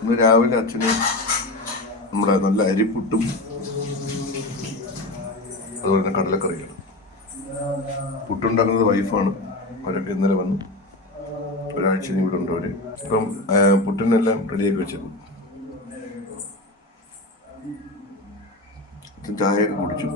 ഇന്ന് രാവിലെ അച്ഛന് നമ്മുടെ നല്ല അരിപ്പുട്ടും അതുപോലെ തന്നെ കടലക്കറിയാണ്. പുട്ടുണ്ടാക്കുന്നത് വൈഫാണ്. അവരൊക്കെ ഇന്നലെ വന്നു. ഒരാഴ്ച ഇവിടെ ഉണ്ട് അവർ. ഇപ്പം പുട്ടിനെല്ലാം റെഡിയാക്കി വെച്ചത് ചായയൊക്കെ കുടിച്ചു.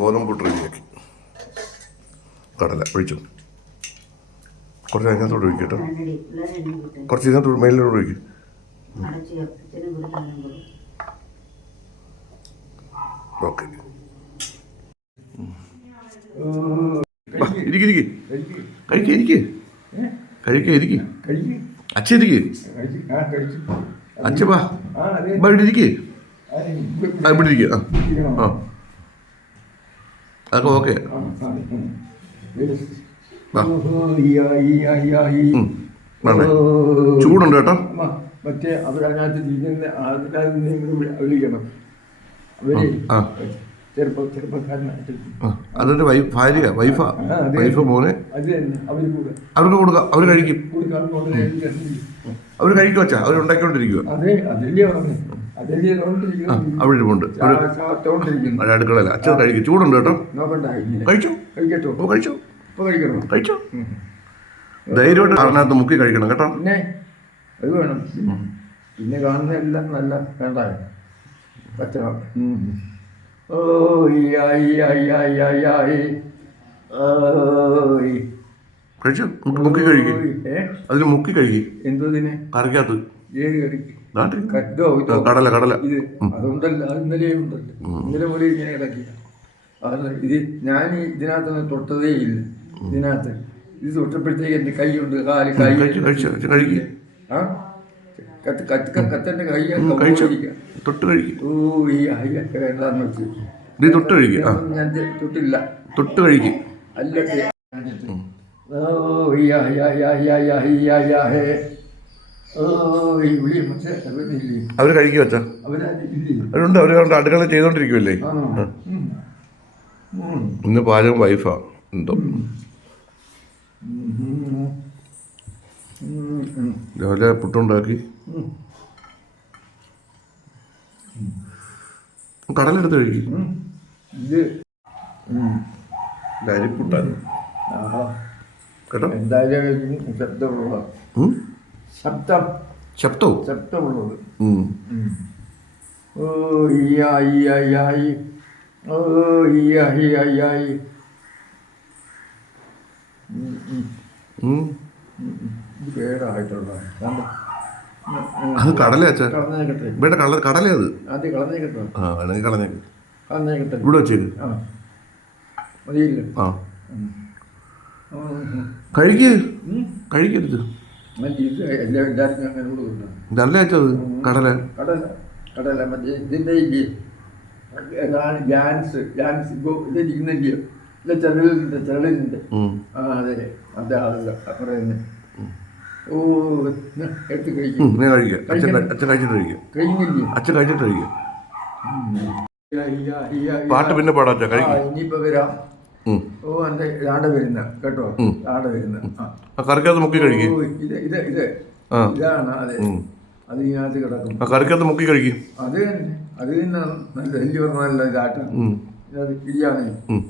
ഗോതമ്പ് പുട്ട് റെഡിയാക്കി. കടല ഒഴിച്ചു. കുറച്ച് അതിനകത്തോട്ട് ഒഴിക്കും കേട്ടോ. കണ്ണടി പിള്ളേരെ എണ്ണി കൂട്ടെ കുറച്ച് ഇതിനകത്തോട്ട് മേലിലോട്ട് ഒഴിക്കും. അച്ഛ വാ ആ ആ, ഓക്കെ. ചൂടുണ്ട് കേട്ടോ? മറ്റേ അവരതിനകത്ത് ഇരിക്കുന്ന അതിനകത്ത് വിളിക്കണം. അവർ. ചെറുപ്പ ചെറുപ്പക്കാരനായിട്ട് വൈഫ് ഭാര്യ വൈഫാ അതെ. വൈഫ് മോനെ. അവർക്ക് കൊടുക്കാം അവർ കഴിക്കും. അവർ കഴിക്കും. അച്ഛാ അവർ ഉണ്ടാക്കിക്കൊണ്ടിരിക്കുക ഒരു അടുക്കളയില്ല അച്ഛൻ കഴിക്കും. ചൂടുണ്ട് കേട്ടോ. കഴിച്ചു? കഴിക്കട്ടോ. കഴിച്ചോ കഴിച്ചു. ഇപ്പൊ കഴിക്കണോ? കഴിച്ചു. ധൈര്യമായിട്ട് അതിനകത്ത് മുക്കി കഴിക്കണം കേട്ടോ. അത് വേണം. പിന്നെ കാണുന്ന എല്ലാം നല്ല വേണ്ട പച്ചണം. കഴിച്ചു. മുക്കി കഴുകി അതിന് മുക്കി കറിക്കകത്ത്. ഏത് കറി? നാട്ടിൽ. കറ്റോ ഇതോ? കടല കടല. അതുകൊണ്ടല്ല അതുണ്ടല്ലോ ഇന്നലെ ഉണ്ടല്ലോ. ഇന്നലെ പോലെ ഇങ്ങനെ കിടക്കില്ല അത് ഇത് ഞാൻ ഇതിനകത്തൊന്നും തൊട്ടതേ ഇല്ല. ഇതിനകത്ത്. ഇത് തൊട്ടപ്പോഴത്തേക്ക് എന്റെ ഉണ്ട് കാൽ കൈ കഴിച്ചു കഴിച്ചു കഴിക്കും. ആ? കഴിക്കുണ്ട് അവർ കത്തന്റെ കൈ കഴിച്ചു. കമ്പോടിക്കുക തൊട്ട് കഴിക്കും. ഓ ഈ അയ്യൊക്കെ വേണ്ടാന്ന് വെച്ച്. നീ തൊട്ട് കഴിക്കും ഞാൻ തൊട്ടില്ല. തൊട്ട് കഴിക്കും. അവർ അച്ഛാ? അവരുണ്ട് അവർ അടുക്കള ചെയ്തോണ്ടിരിക്കുമല്ലേ. ഉം. ഇന്ന് പാചകം വൈഫാ എന്തോ. രാവിലെ പുട്ടുണ്ടാക്കി. കടലെടുത്ത് കഴിക്കും. ഇത്. അരിപ്പുട്ടായിരുന്നു കേട്ടോ? എന്തായാലും ശബ്ദമുള്ള? ശബ്ദം. ശബ്ദവും ശബ്ദമുള്ളത്. ഓ ഓ കേടായിട്ടുള്ള. അത് കടല അച്ഛാ. ഇവിടെ കടല കടല അത് ആ വേണമെങ്കിൽ കളഞ്ഞേക്ക് ഇവിടെ വെച്ചേക്ക്. ആ. കഴിക്ക്. കഴിക്കരുത് ഇതല്ലേ അച്ഛത് കടല. കടല കടല മറ്റേ ഇതിന്റെ ജാൻസ് ജാൻസ് ഇപ്പോൾ ഇതിരിക്കുന്നില്ലയോ ഉം. ആ അതെ. അതെ അതല്ല പറയുന്നത് ഓ എടുത്ത് കഴിക്കും. നീ കഴിക്കുക അച്ഛൻ അച്ഛൻ കഴിച്ചിട്ട് കഴിക്കുക കഴിഞ്ഞില്ലേ അച്ഛൻ കഴിച്ചിട്ട് കഴിക്കുക. പാട്ട് പിന്നെ പാടാ അച്ഛാ ആ, കഴിക്കും. ഇനിയിപ്പോ വരാം. ഓ എന്റെ ആടെ വരുന്ന കേട്ടോ. ആടെ വരുന്ന ആ. കറിക്കകത്ത് മുക്കി കഴിക്കും. ഇത് ഇത് ഇത്. ഇതാണ് അതെ. അത് ഇതിനകത്ത് കിടക്കും. ആ കറിക്കകത്ത് മുക്കി കഴിക്കും. അത് അത് തന്നെ നല്ല വലിയ നല്ല ഇതാട്ടാണ് ഉം.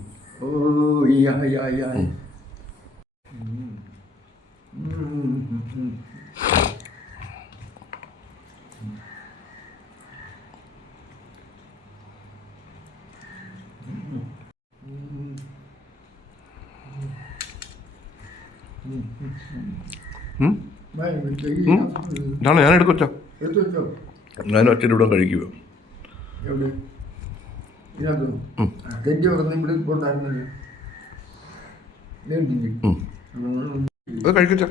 ഉം? വാ, ഇത് ഈ ഉം? ഇതാണ്? ഞാൻ ഒറ്റ ഇവിടെ കഴിക്കുക എവിടെ? ഇതിനകത്ത് പറഞ്ഞ് ഇവിടെ കൊണ്ടായിരുന്നല്ലോ. അത് കഴിക്കച്ച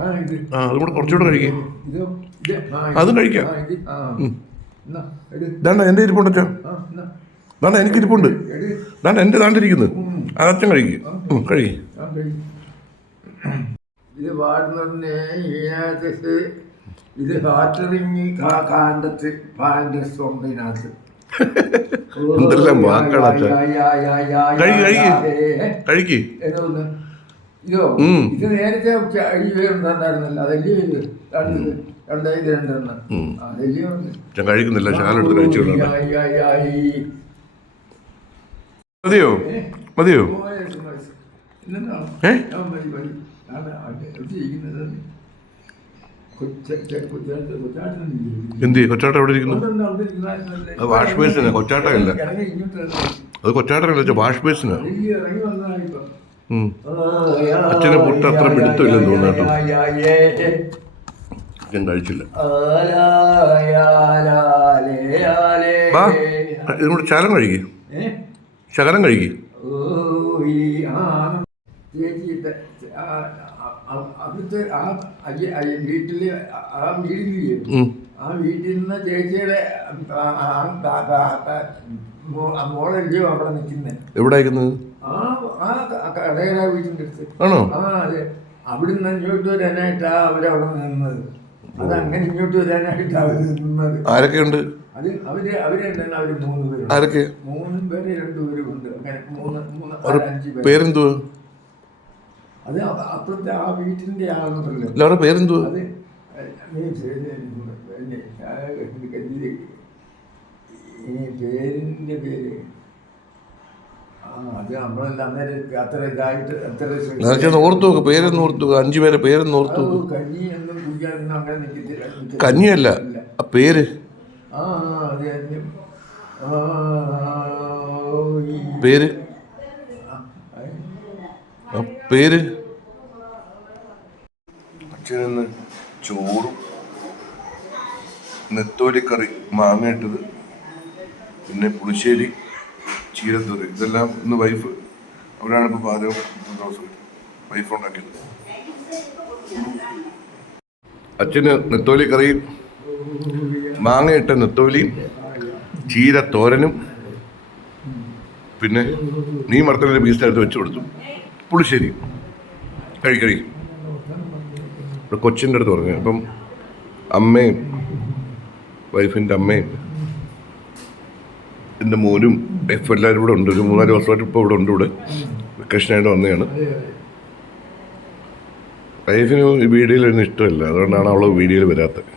ആ ഇത്. ആ അതും കൂടെ കുറച്ചുകൂടെ കഴിക്കും. അതും കഴിക്കാം. ദാണ്ട എന്റെ ഇരിപ്പുണ്ട് അച്ഛാ. ദാണ്ട എനിക്ക് ഇരിപ്പുണ്ട്. ദാണ്ട എന്റെ ദാണ്ടിരിക്കുന്നത് അത് അച്ഛൻ കഴിക്കും. കഴിക്കും. ഇത് പാടുന്നതിന് ഇതിനകത്ത് ഇത് ഹാറ്ററിങ് പാന്റെ സോണ്ടിനകത്ത് എന്തെല്ലാം. കഴിക്ക്, കഴിക്ക്. കഴിക്ക്. എന്തോന്ന് ഇതോ ഇത് നേരത്തെ ഈ ഉണ്ടായിരുന്നല്ലോ. അതല്ലേ രണ്ടേ ഇത് രണ്ടെണ്ണം. അതല്ലേ കഴിക്കുന്നില്ല. ശാല എടുത്ത് കഴിച്ചു ഓ, ആയി, ആയി, ആയി. മതിയോ? മതിയോ. ഏ? എന്ത് കൊച്ചാട്ട എവിടെ ഇരിക്കുന്നു. അത് വാഷ് ബേസിന് കൊച്ചാട്ടല്ല അത് കൊച്ചാട്ടല്ല വാഷ് ബേസിന്. അച്ഛനെ പുട്ട് അത്ര പിടുത്തമില്ലെന്ന് തോന്നുന്നു കേട്ടോ. ഞാൻ കഴിച്ചില്ല. വാ ഇതും കൂടെ ശകലം കഴുകി ശകലം കഴിക്കും. അവിടുത്തെ ആ വീട്ടിൽ ആ വീടില്ലേ? ആ വീട്ടിൽ നിന്ന് ചേച്ചിയുടെ മോളല്ലയോ അവിടെ നിൽക്കുന്നത് എവിടെ അയക്കുന്നത് ആ ആ കടയുടെ വീട്ടിന്റെ അടുത്ത്. ആണോ? ആ അതെ. അവിടുന്ന് ഇങ്ങോട്ട് വരാനായിട്ടാ അവരവിടെ നിന്നത്. അത് അങ്ങനെ ഇങ്ങോട്ട് വരാനായിട്ടാ അവർ നിന്നത്. ആരൊക്കെയുണ്ട്? അത് അവർ അവരുണ്ടെന്ന് അവർ മൂന്ന് പേര് ആരൊക്കെ? മൂന്ന് പേര് രണ്ടുപേരും ഉണ്ട് അങ്ങനെ മൂന്ന് മൂന്ന് അഞ്ച് പേര്. പേരെന്തുവാ? അത് അപ്പ- അപ്പുറത്തെ ആ വീട്ടിന്റെ ആളുണ്ടല്ലോ. അവരുടെ അത് പേര് പേരിന്റെ പേര്. പേരെന്ന് അഞ്ചു പേരെ പേരെന്ന് ഓർത്തു. കഞ്ഞിയല്ല. ആ പേര്. പേര്. ആ പേര്. അച്ഛനിന്ന് ചോറും നെത്തോലിക്കറി മാങ്ങ ഇട്ടത് പിന്നെ പുളിശ്ശേരി ചീരത്തോറി ഇതെല്ലാം ഇന്ന് വൈഫ് അവരാണ് ഇപ്പോൾ പാചകം വൈഫ് ഉണ്ടാക്കിയത്. അച്ഛന് നെത്തോലി കറിയും മാങ്ങയിട്ട നെത്തോലിയും ചീര തോരനും പിന്നെ നീ മർത്തലിന്റെ എടുത്ത് വെച്ച് കൊടുത്തു. പുളിശ്ശേരി. കഴി കഴി. ഇവിടെ കൊച്ചിന്റെ അടുത്ത് പറഞ്ഞു അപ്പം അമ്മയും വൈഫിന്റെ അമ്മയും എന്റെ മോനും വൈഫ് എല്ലാവരും ഇവിടെ ഉണ്ട് ഒരു മൂന്നാൽ ദിവസമായിട്ട് ഇപ്പോൾ ഇവിടെ ഉണ്ട് ഇവിടെ വെക്കേഷനായിട്ട് വന്നതാണ് വൈഫിന് ഈ വീഡിയോയിലൊന്നും ഇഷ്ടമല്ല അതുകൊണ്ടാണ് അവൾ വീഡിയോയിൽ വരാത്തത്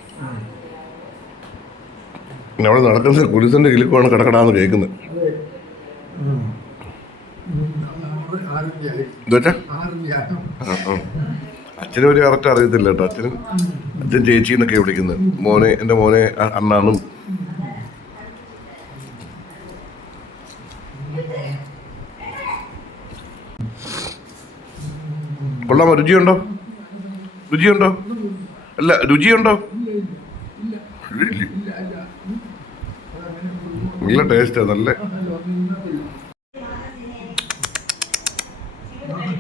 പിന്നെ അവിടെ നടക്കുന്ന കുരിസിന്റെ കിലിക്കുമാണ് കടക്കടാന്ന് കേൾക്കുന്നത്. എന്താ ആ, ആ. അച്ഛനും ഒരു കറക്റ്റ് അറിയത്തില്ല കേട്ടോ. അച്ഛനും അച്ഛൻ ചേച്ചി എന്നൊക്കെ വിളിക്കുന്നത്. മോനെ എന്റെ മോനെ അണ്ണാണും കൊള്ളാമോ? രുചിയുണ്ടോ? രുചിയുണ്ടോ? അല്ല രുചിയുണ്ടോ. നല്ല ടേസ്റ്റാ നല്ല.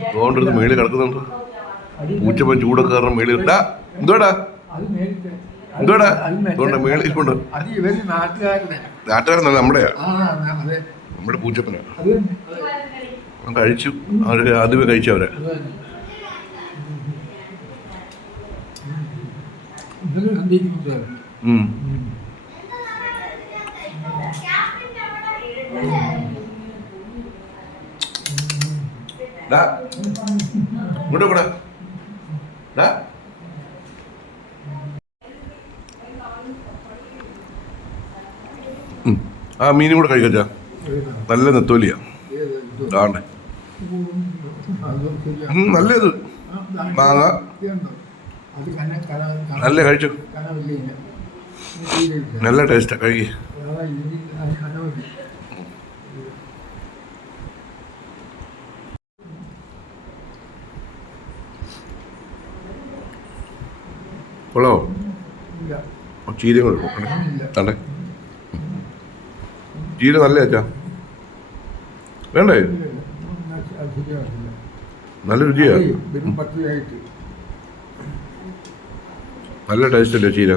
അതുകൊണ്ടിരുന്ന് മേളിൽ കിടക്കുന്നുണ്ട്? പൂച്ചപ്പൻ ചൂടൊക്കെ കാരണം മേളിൽ അത് നേരത്തെ. അതുകൊണ്ട് മേളിൽ കൊണ്ട്? നാട്ടുകാരനല്ല നമ്മുടെ നമ്മുടെ പൂച്ചപ്പനാ. കഴിച്ചു. അവർ ആദ്യമേ കഴിച്ചു അവരെ. സന്ധ്യയ്ക്ക് ഉം. ഡാ. ആ മീനും കൂടെ കഴിക്കാ നല്ല നെത്തോലിയാ. നല്ലത്. മാങ്ങ. നല്ല കഴിച്ചു. നല്ല ടേസ്റ്റാ കഴിക്കേ. അതാ ചീര. ചീരയും കൂടെ. തണ്ടേ ചീര നല്ല അച്ഛാ വേണ്ടേ. നല്ല രുചിയാ. നല്ല ടേസ്റ്റ് അല്ലേ ചീര?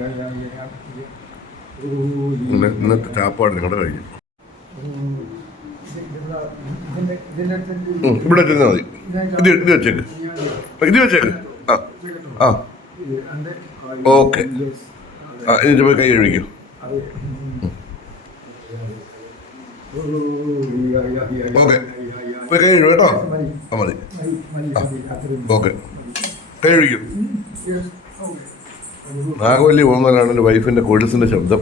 Yeah, ഇന്നത്തെ ചാപ്പാട് നിങ്ങളുടെ കഴിഞ്ഞു ഇവിടെ ചെന്നാൽ മതി. ഇത് ഇത് വെച്ചേക്ക്. ഇത് വെച്ചേക്ക്. ആ ആ. ഓക്കെ. ആ എന്നിട്ട് പോയി കൈ കഴിക്കും ഓക്കെ. പോയി കൈ കഴുകും കേട്ടോ? ആ മതി. ഓക്കെ. കൈ കഴിക്കും നാഗവല്ലി പോകുന്നതിലാണ് എന്റെ വൈഫിന്റെ കൊഴുസിന്റെ ശബ്ദം.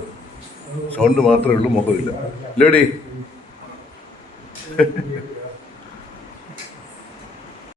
സൗണ്ട് മാത്രമേ ഉള്ളൂ മുഖമില്ല. ലേഡി